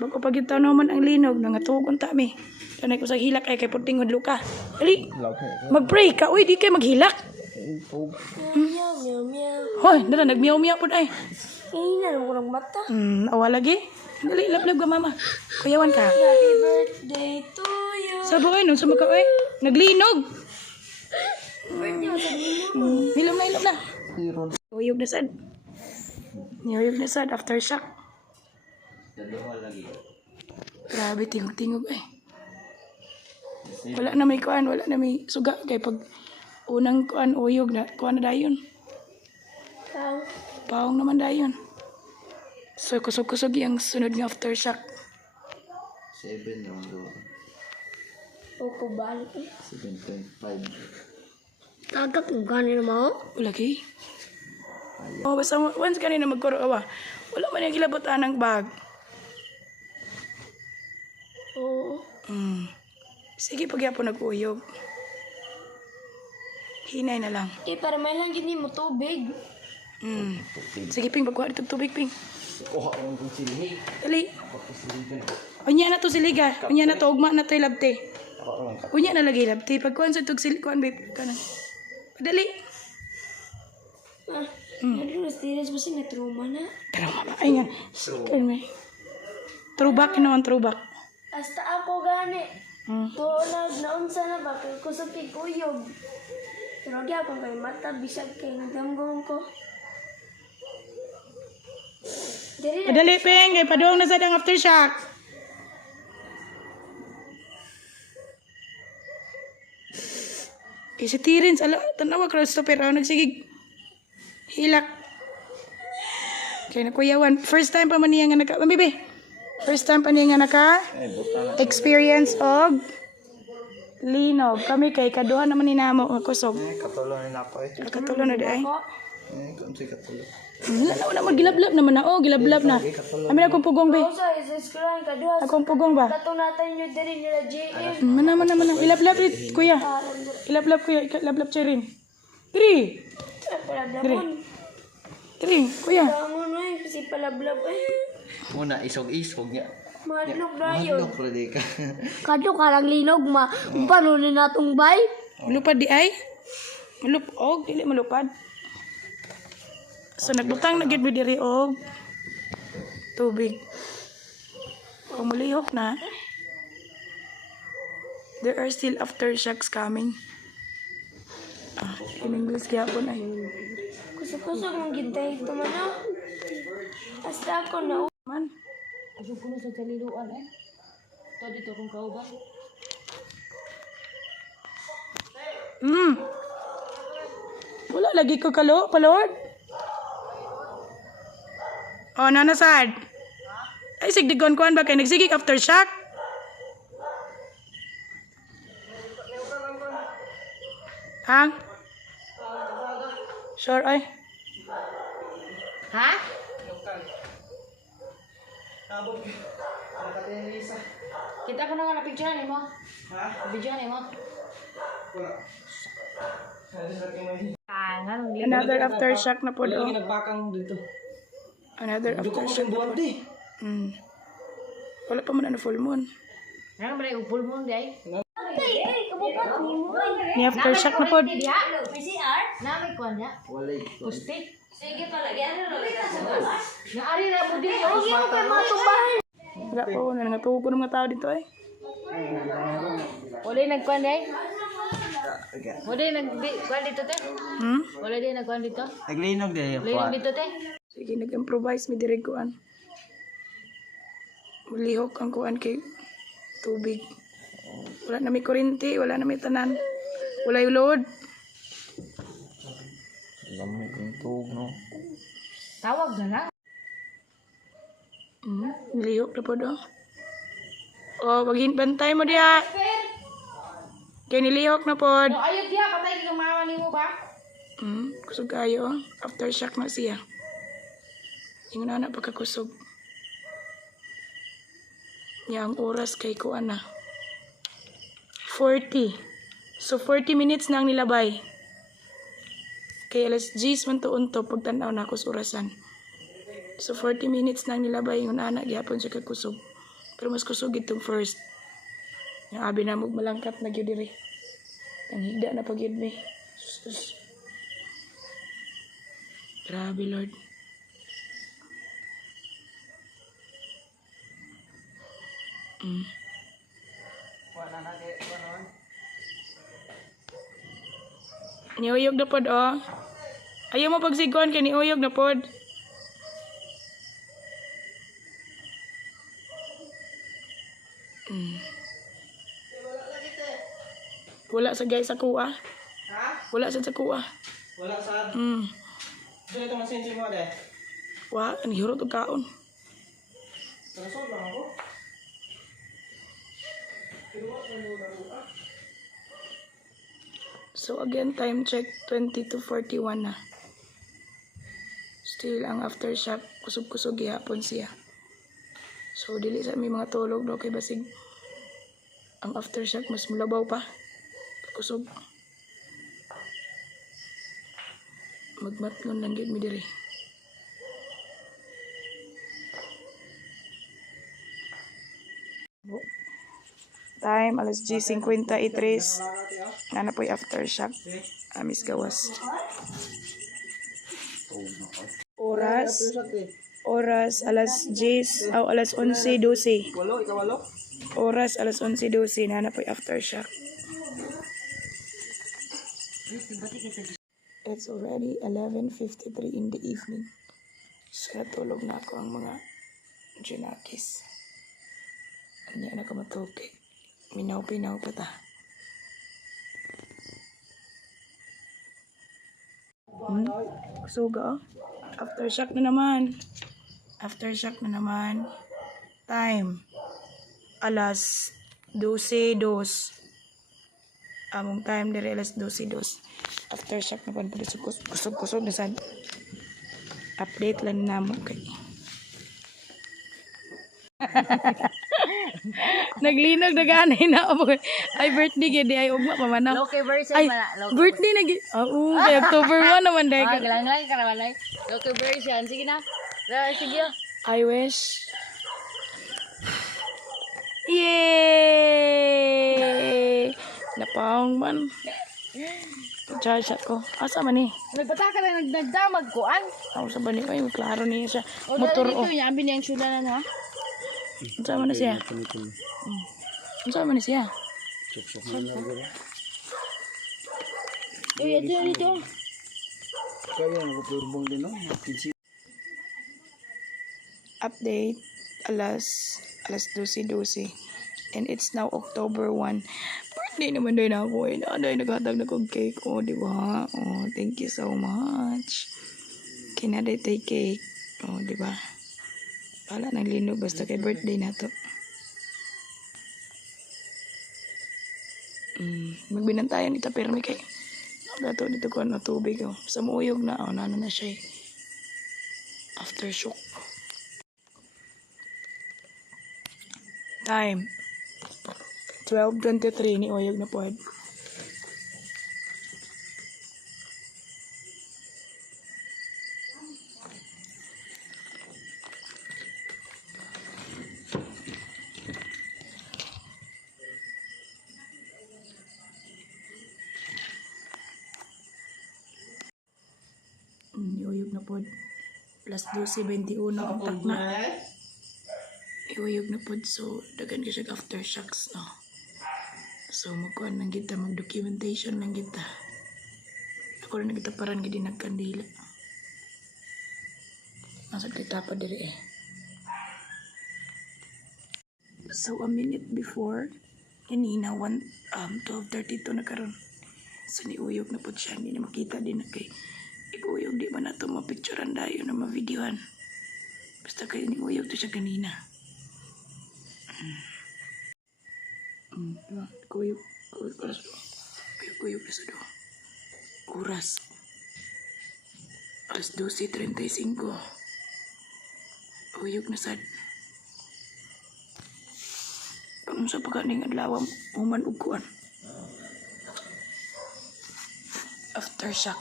Magpapagita naman ang linog nangatugon ta mi. Kanay ko sa hilak ay kay puting hudlo ka. Dali. Mag-pray ka. Uy, di kay maghilak. Meow, meow, meow. Hoy, dala nagmiyaw-miyaw pud ay. Ina, ang mata. Awa lagi. Dali, lab-lab ka mama. Kuyawan ka. Happy birthday to you. Saboy no, sumaka oy. Naglinog. Birthday mo sa nino. Hilom na. Uyog na sad. Uyog na sad aftershock. Grabe tingog-tingog ay. Wala na may kuan, wala na may suga kay pag unang kuan uyog na kuan na dayon. Paong naman dayon. So kusog-kusog yung sunod ng aftershock. 7 yung doon. Opo, balik eh. 7.5. Tagak mo ganin mo? Lagi. Oh, basta once kanina magkuro awa. Wala man yung kilabutan ng bag. Oo. Sige pagyapon nag-uyog. Hinay na lang. Para may lang gini mo tubig. Sige ping pagkuha dito tubig ping. Kuha ko ng sili. Dali. Unya na to siliga. Unya na to ugma na to labte. Unya na lagi labte. Pagkuhan sa tug silikuan babe kanan. Padali. Naglulas-tilas mo si natruma na. Pero mama ay nga. Kan may. Throwback naman throwback. Hasta ako gani. Tulag na unsa na ba kay ko sa kikuyog. Pero gyapon kay mata bisag kay nagamgong ko. Diri na. Padali ping kay paduong na sad ang aftershock. Si Tirins, tanawa Christopher, nagsigig hilak. Kaya nakuyawan. First time pa man niya nga naka, mabibi. First time pa niya nga naka experience of linog. Kami kay kaduha naman ni namo nga kusog. Katulo na ako eh. Katulo na di ay. Kung si katulo. Wala mo gilablab naman na. Oh, gilablab na. Amin akong pugong be. Sa eskwelahan ka duha. Akong pugong ba? Katong natin nyo diri nila JM. Mana. Ilablab kuya. Ilablab kuya. Ilablab chirin. Diri. Diri, kuya. Bangon na kasi palablab eh. Muna, isog-isog niya. Madlok na yun. Madlok rin ka. Kadyo karang linog ma. Paano ni natong bay? Malupad di ay? Malupog, dili malupad. So nagbutang na gid mi diri og tubig. Kung mulihok na, there are still aftershocks coming. In English gyapon ay. Kusog-kusog mong gintay ito man ah. Hasta ako na Man, Kusog kuno sa kaliluan eh. To dito kung kauban. wala lagi ko palord. Oh, nanasad. Ay, sigdigon kuan ba kay nagsigig aftershock? Hang? Sure, ay. Ha? Kita ko na nga na picture ni mo. Ha? Video ni mo. Tangan Another aftershock na po do. Nagbakang dito. Another aftershock na po. Di. Wala pa man ano full moon. Nang balik upul mo di ay. Ni aftershock na po. Dia. PCR. Na may kuan ya. Walay. Pusti. sige palagi ano Na ari na mo di. Ang imo kay matubahin. Wala po, nangangatulog ko ng mga tao dito ay. Wala nagkuan di. Wala nagkuan dito te. Wala di nagkuan dito. Naglinog din. Wala dito te. Sige, nag-improvise mi diri kuan. Mulihok ang kuan kay tubig. Wala na may kuryente, wala na may tanan. Wala yung load. Lamig yung tug, no? Tawag na lang. Nilihok na po do. Oh, bantay mo diya. Kaya nilihok na po. No, ayun dia patay kang mama nimo ba? Kusog kayo. Aftershock na siya. Yung na pagkakusog. Yang oras kay kuan na. 40. So 40 minutes na ang nilabay. Kaya alas 10 man to unto pagtanaw na ako sa orasan. So 40 minutes nang nilabay yung anak gyapon siya kakusog. Pero mas kusog itong first. Yung abi na mo malangkat na gyud diri. Ang higda na pag yun me. Sus. Grabe Lord. Niuyog na pod oh. Ayaw mo pagsigon kay niuyog na pod. Wala sa guys sa kuha. Ha? Wala sa kuha. Wala sa... Mm. Dito itong sensi mo, de. Wa, ang hirot og kaon. Transol lang ako. So again, time check 20 to 41 na. Still ang aftershock, kusog-kusog gihapon siya. So dili sa may mga tulog do kay basig ang aftershock mas mulabaw pa. Kusog. Magmatngon lang gid mi diri. Time alas 10:53. Nana po'y aftershock. Amis gawas. Oras alas 10 o alas 11:12. Walo, ikawalo? Oras alas 11:12 nana po'y aftershock. It's already 11:53 in the evening. So natulog na ako ang mga junakis. Anya na ka matugay. Minaw-pinaw pa ta. Suga oh. Aftershock na naman. Aftershock na naman. Time. Alas 12:02. Among time dire alas 12:02. Aftershock na pan kusog na sad. Update lang namo kay. Naglinog na ganay na ako. Ay birthday gid ay ugma pa man. Loki version Ay man. Loki. birthday na gid. Oo, kay October 1 naman dai Ah, ka. galang-galang ka naman ay. Loki version. Sige na. Sige. I wish. Yay! Napaong man. Charge ko. Asa man ni? Nagpataka na nagdamag ko an. Ako sa bani ay klaro niya siya. O Motor dito oh. niya ambi niyang syuda na no ha. Unsa man na siya? Unsa man na siya? Uy, dito. Kaya nagpurbong din, no? Update alas 12:12 and it's now October 1. Birthday naman din ako eh. Naday naghatag na kong cake. Oh, di ba? Oh, thank you so much. Kinaday tay cake. Oh, di ba? Wala nang linog basta kay birthday na to. Magbinantayan ita permi kay. Dato dito ko na tubig oh. Sa muuyog na oh, nana na siya. Aftershock. Time 12:23 ni uyog na pod. Uyog na pod. Plus 12:21 kontak na. Iuyog na pod so dagan ka siya aftershocks no. So magkuhan lang kita mag-documentation lang kita. Ako rin kita paran gid nagkandila. Nasa kita pa diri eh. So a minute before kanina 12:32 na karon. So niuyog na pod siya, hindi na makita din na kay iguyog di man nato mapicturean dayon na ma-videohan. Basta kay niuyog to siya kanina. Kuyog na sa do. Oras. Alas 12:35. Kuyog na sad. Kung sa pagkaning adlaw human ug kuan. Aftershock.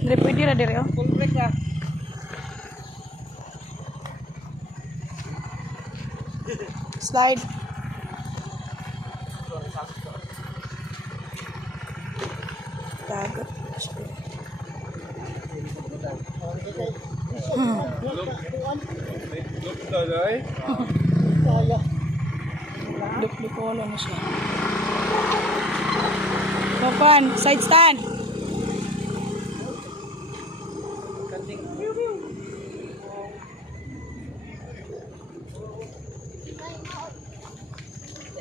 Dire pwede ra dire oh. Full break na. Slide. Dagat. Duplikolo na siya. Kapan, side stand.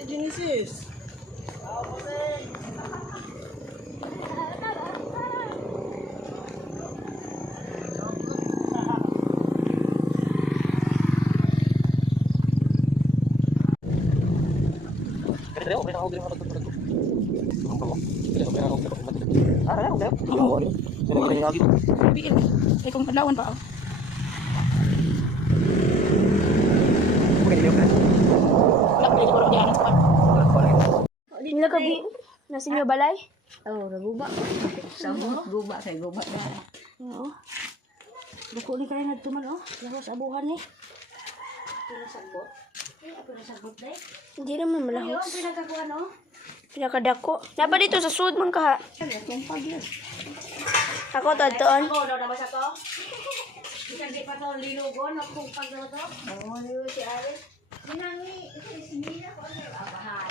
Genesis. Biil. Ay kung adlawan pa. Nila ka bi nasa inyo balay? Oh, naguba. Sabot, guba kay guba na. Oo. Dako ni kay nagtuman oh. Lahos abuhan ni. Pero sabot. Ako na sabot dai. Hindi naman malahos. Pinakakuan oh. Pinakadako. Napa dito sa sud man ka ha? Tumpag yun. Ako tadtoon. Ako daw nabasa ko. Bisan di pa to lilugon ako pag daw to. Oo, lilugo si Aris. Dinangi, ito isinila ko ano abahan.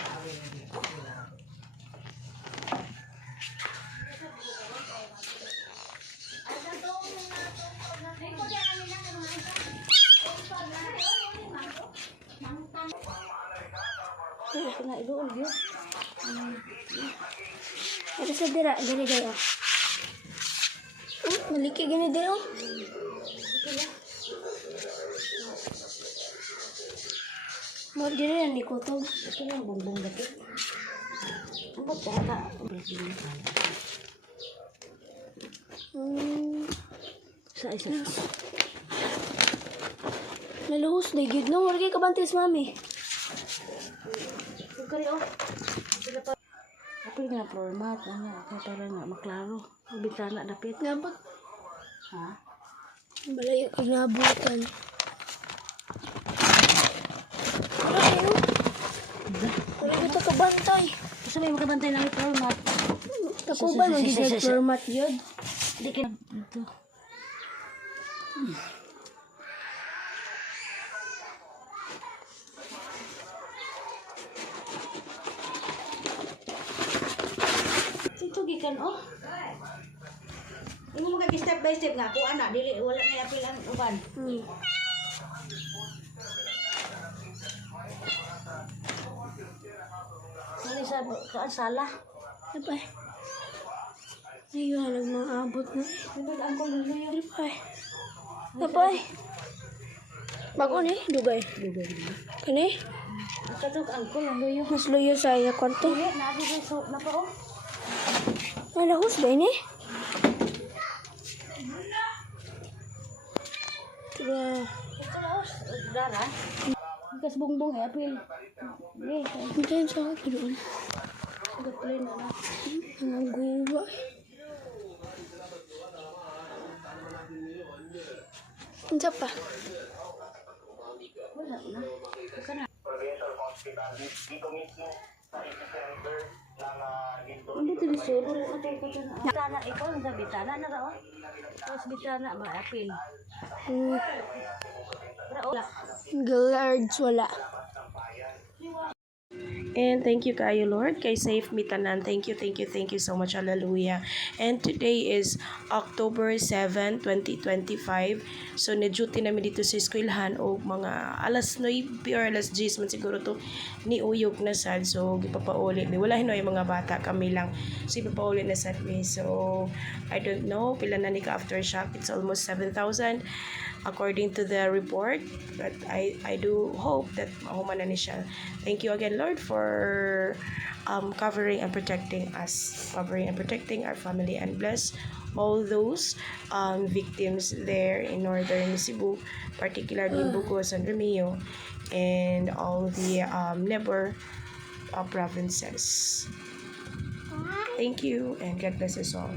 Ito na iluon yun. Ito sa dira, gani gayo. Maliki gani dira. Mo dira yan di kutob. Ito lang bumbong dati. Ang ba't ka? Sa isa. Naluhos na gid no, wala kay kabantis mami. Kali oh. Ako yung nga floor mat. Ano, ako para nga maklaro. Ang bintana dapit. Ngabag Ha? balay ang nabutan. Wala kayo. Wala kita kabantay. Gusto mo yung makabantay ng floor mat? Takuban mo gid floor mat yun. Hindi ka ito. Ito gikan oh. Ini mo kag step by step nga ko ana dili wala na apil ang uban. Sali sa kaasala. Napay. Ayun, nagmaabot na. Diba ang ko na yun? Napay. Napay. Bago ni, dugay. Kani? Kato ang ko lang doyo. Mas loyo sa iya kwarto. Dili na di so na pa oh. Nalahos ba ini? Tiga. Ito na oh. Dara. Kas bongbong eh apil. Eh, Diyan sa akin doon. udah play na na. Ang guba. Ano pa? Wala na. Kana. Hindi to di solo atay ka na. Bitana ikaw sa bitana na ra oh. Tapos bitana ba apil. Ra oh. Guards wala. And thank you kayo Lord, kay safe mi tanan. Thank you so much. Hallelujah. And today is October 7, 2025. So na-duty namin dito sa eskwelahan o mga alas 9 or alas 10 man siguro to ni uyog na sad. So gipapauli mi. Wala hinoy mga bata, kami lang. So ipapauli na sad mi. So I don't know pila na ni ka aftershock. It's almost 7,000 according to the report, but I do hope that mahuman na ni siya. Thank you again Lord for covering and protecting us, covering and protecting our family, and bless all those victims there in northern Cebu, particularly in Bugos and Remeo, and all the neighbor provinces. Thank you and God bless us all.